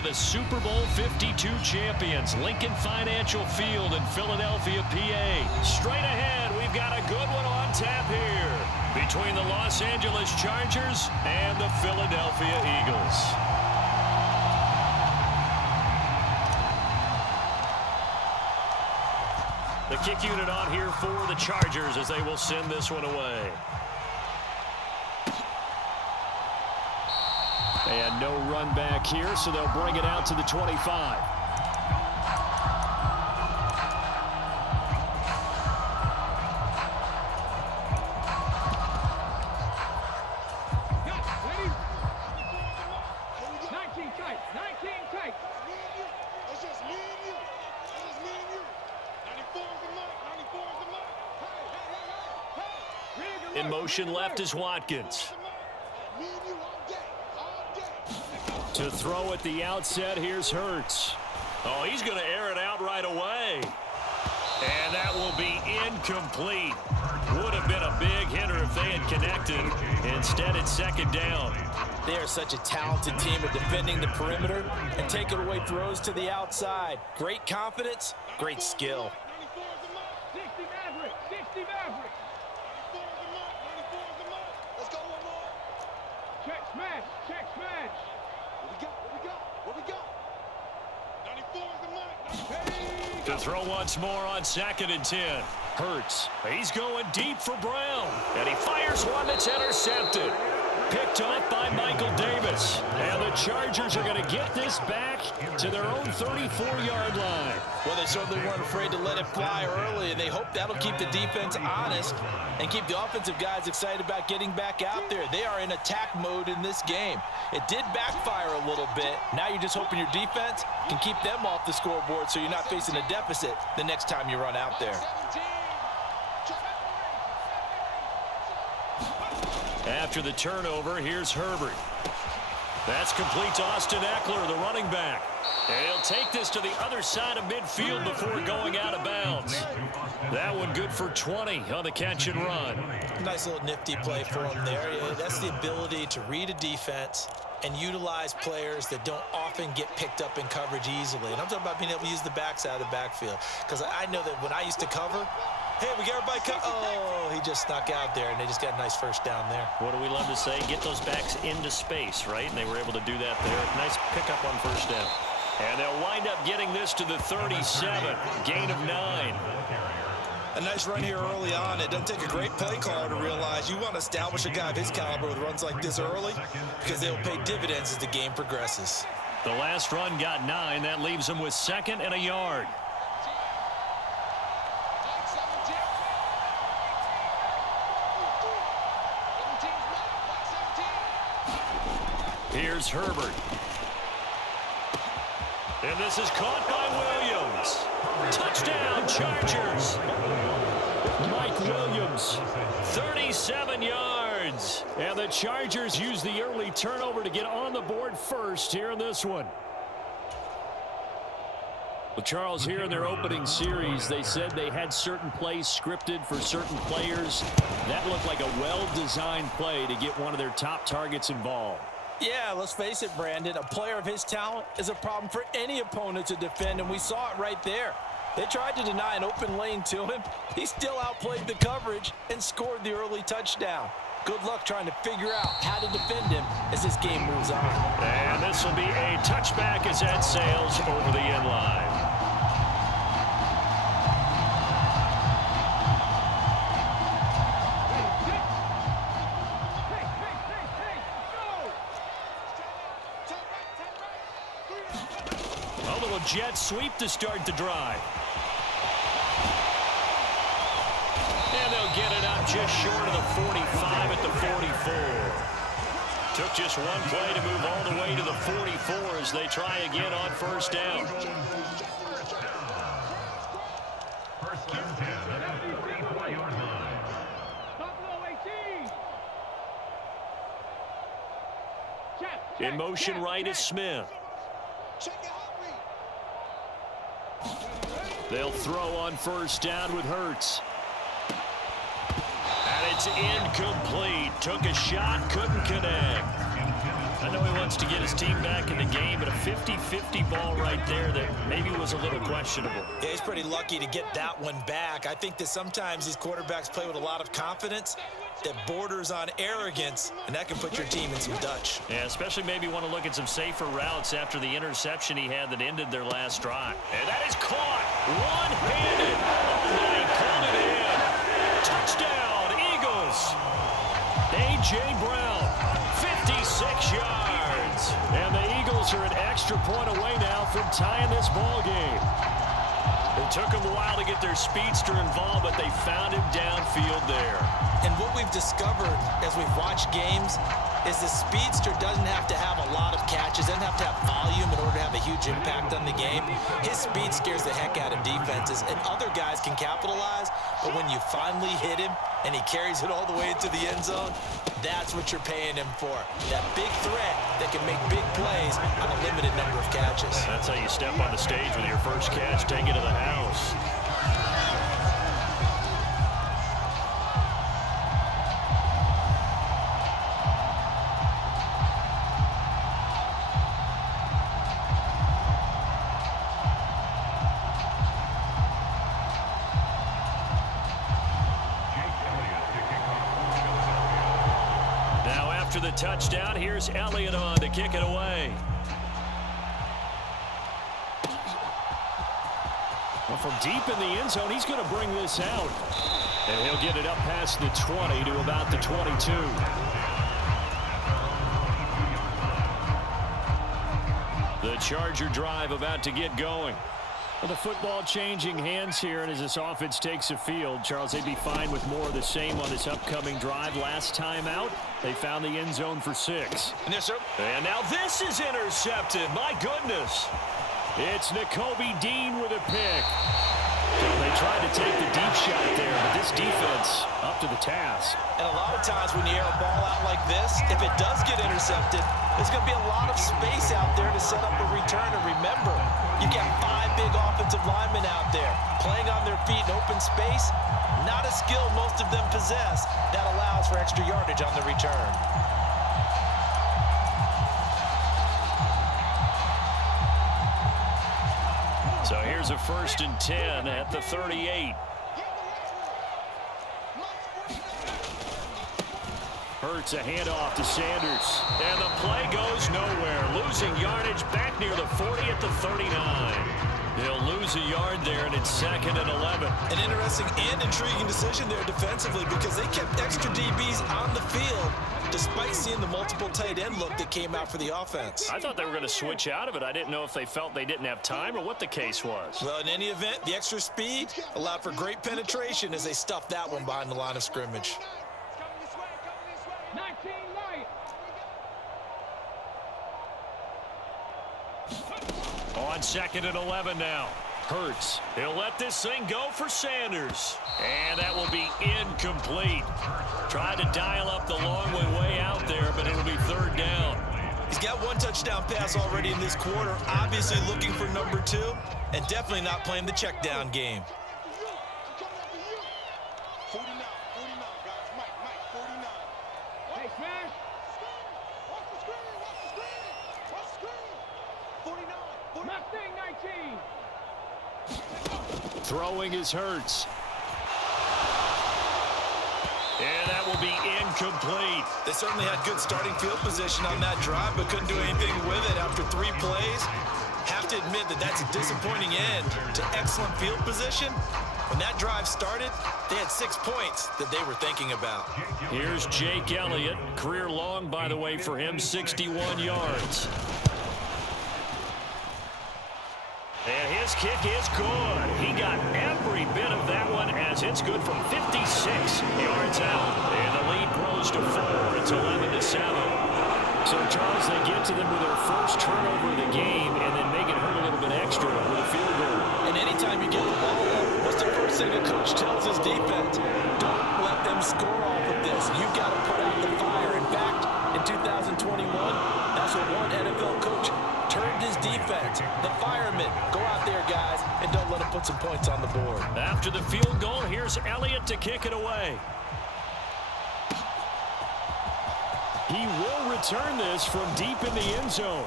of the Super Bowl 52 champions, Lincoln Financial Field in Philadelphia, PA. Straight ahead, we've got a good one on tap here between the Los Angeles Chargers and the Philadelphia Eagles. The kick unit on here for the Chargers as they will send this one away. And no run back here, so they'll bring it out to the 25. In motion left is Watkins. To throw at the outset, here's Hurts. Oh, he's going to air it out right away. And that will be incomplete. Would have been a big hitter if they had connected. Instead, it's second down. They are such a talented team at defending the perimeter and taking away throws to the outside. Great confidence, great skill. 60 Maverick, 60 Maverick. Let's go one more. Check smash, check smash. What we got? 94 is the mark. To throw once more on 2nd and 10. Hurts. He's going deep for Brown. And he fires one that's intercepted. Picked off by Michael Davis. And the Chargers are going to get this back to their own 34-yard line. Well, they certainly weren't afraid to let it fly early, and they hope that'll keep the defense honest and keep the offensive guys excited about getting back out there. They are in attack mode in this game. It did backfire a little bit. Now you're just hoping your defense can keep them off the scoreboard so you're not facing a deficit the next time you run out there. After the turnover, here's Herbert. That's complete to Austin Eckler, the running back. And he'll take this to the other side of midfield before going out of bounds. That one good for 20 on the catch and run. Nice little nifty play for him there. Yeah, that's the ability to read a defense and utilize players that don't often get picked up in coverage easily. And I'm talking about being able to use the backside of the backfield. Because I know that when I used to cover, hey, we got everybody oh, he just snuck out there, and they just got a nice first down there. What do we love to say? Get those backs into space, right? And they were able to do that there. Nice pickup on first down. And they'll wind up getting this to the 37. Gain of 9. A nice run here early on. It doesn't take a great play caller to realize you want to establish a guy of his caliber with runs like this early because they'll pay dividends as the game progresses. The last run got 9. That leaves him with 2nd and a yard. Here's Herbert. And this is caught by Williams. Touchdown, Chargers. Mike Williams, 37 yards. And the Chargers use the early turnover to get on the board first here in this one. Well, Charles, here in their opening series, they said they had certain plays scripted for certain players. That looked like a well-designed play to get one of their top targets involved. Yeah, let's face it, Brandon. A player of his talent is a problem for any opponent to defend, and we saw it right there. They tried to deny an open lane to him. He still outplayed the coverage and scored the early touchdown. Good luck trying to figure out how to defend him as this game moves on. And this will be a touchback as that sails over the end line. Jet sweep to start the drive. And they'll get it up just short of the 45 at the 44. Took just one play to move all the way to the 44 as they try again on first down. First and 10 at the 44-yard line. In motion right is Smith. They'll throw on first down with Hurts. And it's incomplete. Took a shot, couldn't connect. I know he wants to get his team back in the game, but a 50-50 ball right there that maybe was a little questionable. Yeah, he's pretty lucky to get that one back. I think that sometimes these quarterbacks play with a lot of confidence that borders on arrogance, and that can put your team in some Dutch. Yeah, especially maybe want to look at some safer routes after the interception he had that ended their last drive. And that is caught one-handed. Oh, he pulled it in. Touchdown, Eagles. A.J. Brown, 56 yards. And the Eagles are an extra point away now from tying this ball game. It took them a while to get their speedster involved, but they found him downfield there. And what we've discovered as we've watched games is the speedster doesn't have to have a lot of catches, doesn't have to have volume in order to have a huge impact on the game. His speed scares the heck out of defenses, and other guys can capitalize, but when you finally hit him and he carries it all the way into the end zone, that's what you're paying him for. That big threat that can make big plays on a limited number of catches. That's how you step on the stage with your first catch, take it to the house. After the touchdown, here's Elliott on to kick it away. Well, from deep in the end zone, he's going to bring this out. And he'll get it up past the 20 to about the 22. The Charger drive about to get going. Well, the football changing hands here, and as this offense takes a field, Charles, they'd be fine with more of the same on this upcoming drive. Last time out, they found the end zone for 6. Yes, sir. And now this is intercepted. My goodness. It's Nakobe Dean with a pick. Well, they tried to take the deep shot there, but this defense up to the task. And a lot of times when you air a ball out like this, if it does get intercepted, there's going to be a lot of space out there to set up a return. And remember, you've got 5 big offensive linemen out there playing on their feet in open space. Not a skill most of them possess that allows for extra yardage on the return. So here's a 1st and 10 at the 38. Hurts a handoff to Sanders. And the play goes nowhere. Losing yardage back near the 40 at the 39. He'll lose a yard there, and it's 2nd and 11. An interesting and intriguing decision there defensively because they kept extra DBs on the field despite seeing the multiple tight end look that came out for the offense. I thought they were going to switch out of it. I didn't know if they felt they didn't have time or what the case was. Well, in any event, the extra speed allowed for great penetration as they stuffed that one behind the line of scrimmage. 19 light. On 2nd and 11 now. Hurts. He'll let this thing go for Sanders. And that will be incomplete. Tried to dial up the long way out there, but it'll be 3rd down. He's got 1 touchdown pass already in this quarter, obviously looking for number 2, and definitely not playing the check down game. 49, guys. Mike, 49. Hey, smash. Watch the screen. Watch the screen. 49. Mustang 19. Throwing is Hurts. And that will be incomplete. They certainly had good starting field position on that drive, but couldn't do anything with it after 3 plays. Have to admit that that's a disappointing end to excellent field position. When that drive started, they had 6 points that they were thinking about. Here's Jake Elliott. Career long, by the way, for him, 61 yards. And his kick is good. He got every bit of that one as it's good from 56 yards out. And the lead grows to 4. It's 11-7. So, Charles, they get to them with their first turnover of the game and then make it hurt a little bit extra with a field goal. And anytime you get the ball up, what's the first thing a coach tells his defense? Don't let them score off of this. You've got to put out the fire. In fact, in 2021, that's what one NFL coach turned his defense. The firemen, go out there, guys, and don't let them put some points on the board. After the field goal, here's Elliott to kick it away. He will return this from deep in the end zone.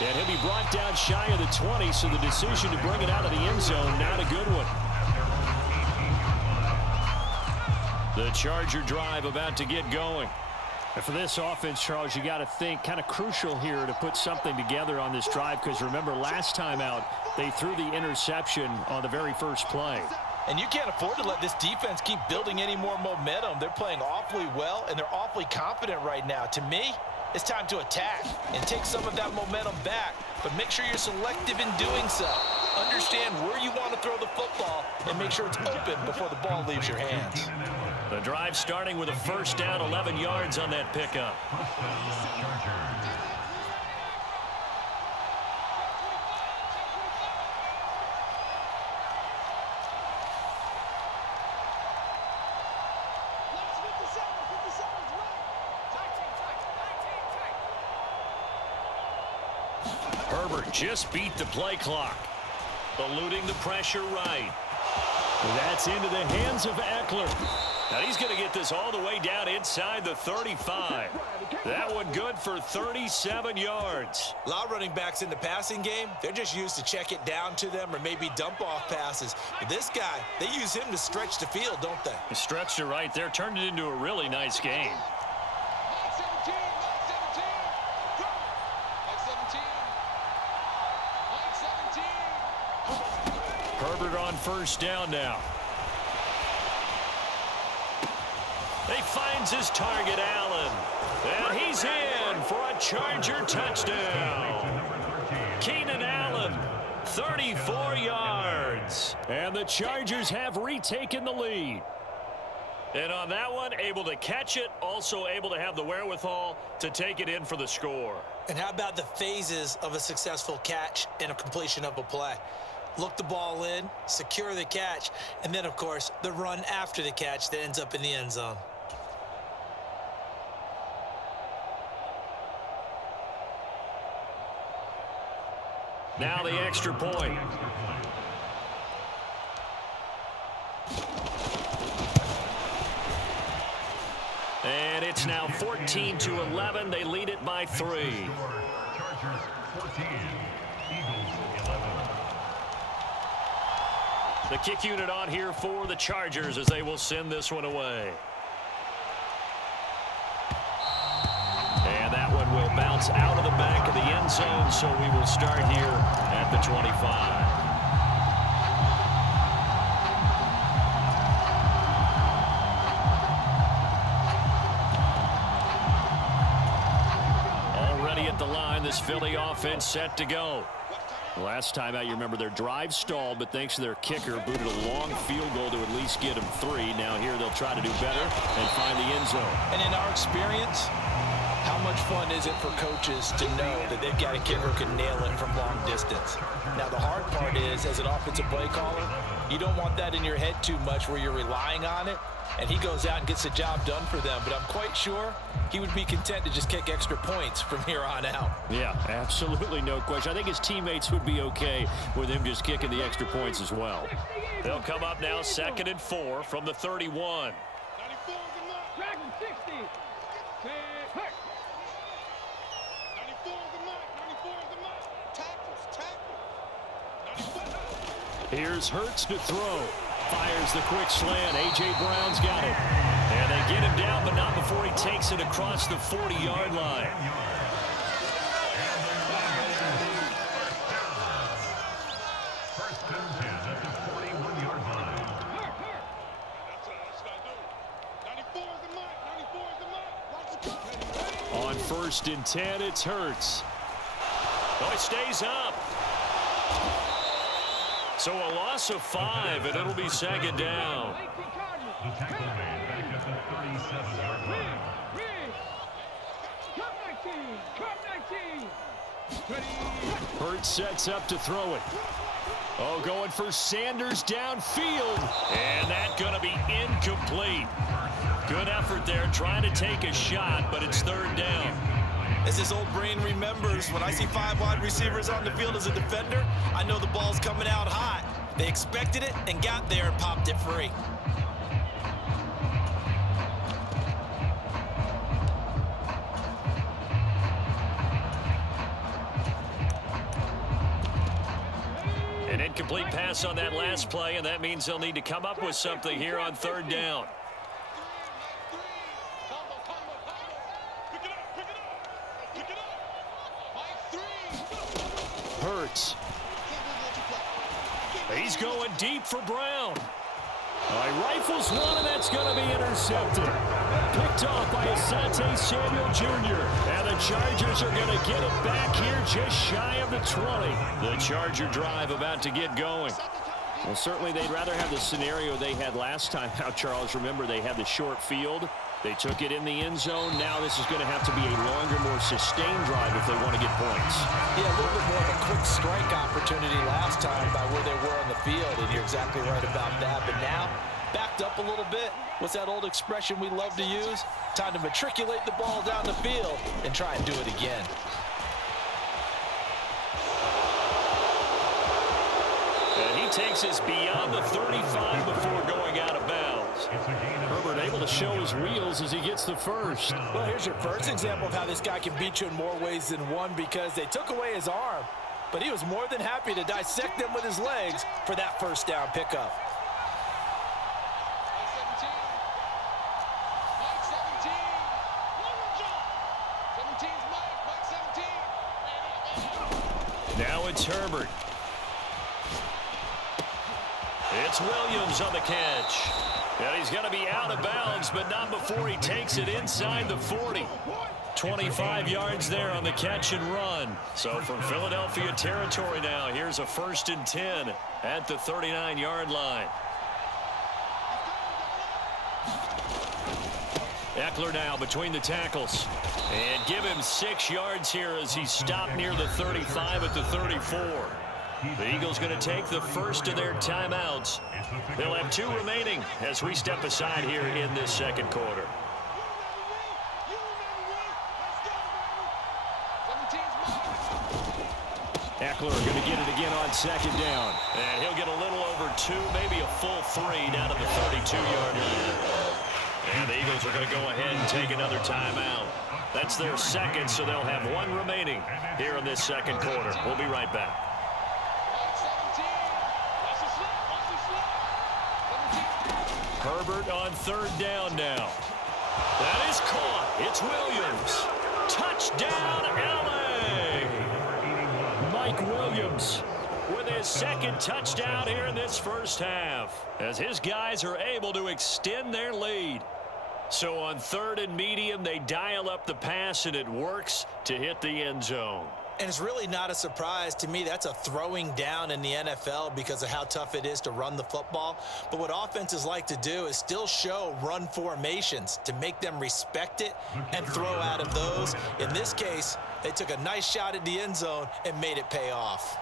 And he'll be brought down shy of the 20, so the decision to bring it out of the end zone, not a good one. The Charger drive about to get going. And for this offense, Charles, you got to think kind of crucial here to put something together on this drive, because remember last time out, they threw the interception on the very first play. And you can't afford to let this defense keep building any more momentum. They're playing awfully well, and they're awfully confident right now. To me, it's time to attack and take some of that momentum back, but make sure you're selective in doing so. Understand where you want to throw the football and make sure it's open before the ball leaves your hands. The drive starting with a first down, 11 yards on that pickup. Herbert just beat the play clock. Eluding the pressure right. That's into the hands of Eckler. Now he's going to get this all the way down inside the 35. That one good for 37 yards. A lot of running backs in the passing game, they're just used to check it down to them or maybe dump off passes. But this guy, they use him to stretch the field, don't they? He stretched it right there, turned it into a really nice game. Herbert on first down now. He finds his target, Allen. And he's in for a Charger touchdown. Keenan Allen, 34 yards. And the Chargers have retaken the lead. And on that one, able to catch it, also able to have the wherewithal to take it in for the score. And how about the phases of a successful catch and a completion of a play? Look the ball in, secure the catch, and then, of course, the run after the catch that ends up in the end zone. Now the extra point. And it's now 14-11. They lead it by 3. Chargers 14, Eagles 11. The kick unit on here for the Chargers as they will send this one away. And that one will bounce out of the back of the end zone, so we will start here at the 25. Already at the line, this Philly offense set to go. Last time out, you remember their drive stalled, but thanks to their kicker, booted a long field goal to at least get them 3. Now here they'll try to do better and find the end zone. And in our experience, how much fun is it for coaches to know that they've got a kicker who can nail it from long distance? Now the hard part is, as an offensive play caller, you don't want that in your head too much where you're relying on it, and he goes out and gets the job done for them. But I'm quite sure he would be content to just kick extra points from here on out. Yeah, absolutely no question. I think his teammates would be okay with him just kicking the extra points as well. They'll come up now 2nd and 4 from the 31. 94 is the mark. Dragon 60. 94 is the mark. 94 is the mark. Tackles. 94. Here's Hurts to throw. Fires the quick slant. A.J. Brown's got it. And they get him down, but not before he takes it across the 40-yard line. First and 10 at the 41-yard line. That's what I do. 94 is the mark. 94 is the mark. Watch the coach. On 1st and 10, it's Hurts. Oh, he stays up. So a loss of 5, and it'll be 2nd down. The tackle made back at the 37-yard line. Hurts sets up to throw it. Oh, going for Sanders downfield. And that's going to be incomplete. Good effort there, trying to take a shot, but it's 3rd down. As his old brain remembers, when I see 5 wide receivers on the field as a defender, I know the ball's coming out hot. They expected it and got there and popped it free. Incomplete pass on that last play, and that means they'll need to come up with something here on third down. Hurts. He's going deep for Brown. He rifles one, and that's going to be intercepted. Picked off by Asante Samuel Jr. And the Chargers are going to get it back here just shy of the 20. The Charger drive about to get going. Well, certainly they'd rather have the scenario they had last time out, Charles. Remember, they had the short field. They took it in the end zone. Now this is going to have to be a longer, more sustained drive if they want to get points. Yeah, a little bit more of a quick strike opportunity last time by where they were on the field, and you're exactly right about that. But now, backed up a little bit. What's that old expression we love to use? Time to matriculate the ball down the field and try and do it again. And he takes us beyond the 35 before going out of bounds. Herbert able to show his wheels as he gets the first. Well, here's your first example of how this guy can beat you in more ways than one, because they took away his arm, but he was more than happy to dissect them with his legs for that first down pickup. Now it's Herbert. It's Williams on the catch. And he's going to be out of bounds, but not before he takes it inside the 40. 25 yards there on the catch and run. So from Philadelphia territory now, here's a 1st and 10 at the 39-yard line. Eckler now between the tackles. And give him 6 yards here as he stopped near the 35 at the 34. The Eagles going to take the first of their timeouts. They'll have 2 remaining as we step aside here in this second quarter. Eckler going to get it again on 2nd down. And he'll get a little over 2, maybe a full 3 down at the 32-yard line. And the Eagles are going to go ahead and take another timeout. That's their second, so they'll have 1 remaining here in this second quarter. We'll be right back. Herbert on 3rd down now. That is caught. It's Williams. Touchdown, LA! Mike Williams with his 2nd touchdown here in this first half, as his guys are able to extend their lead. So on 3rd and medium, they dial up the pass, and it works to hit the end zone. And it's really not a surprise to me. That's a throwing down in the NFL because of how tough it is to run the football. But what offenses like to do is still show run formations to make them respect it and throw out of those. In this case, they took a nice shot at the end zone and made it pay off.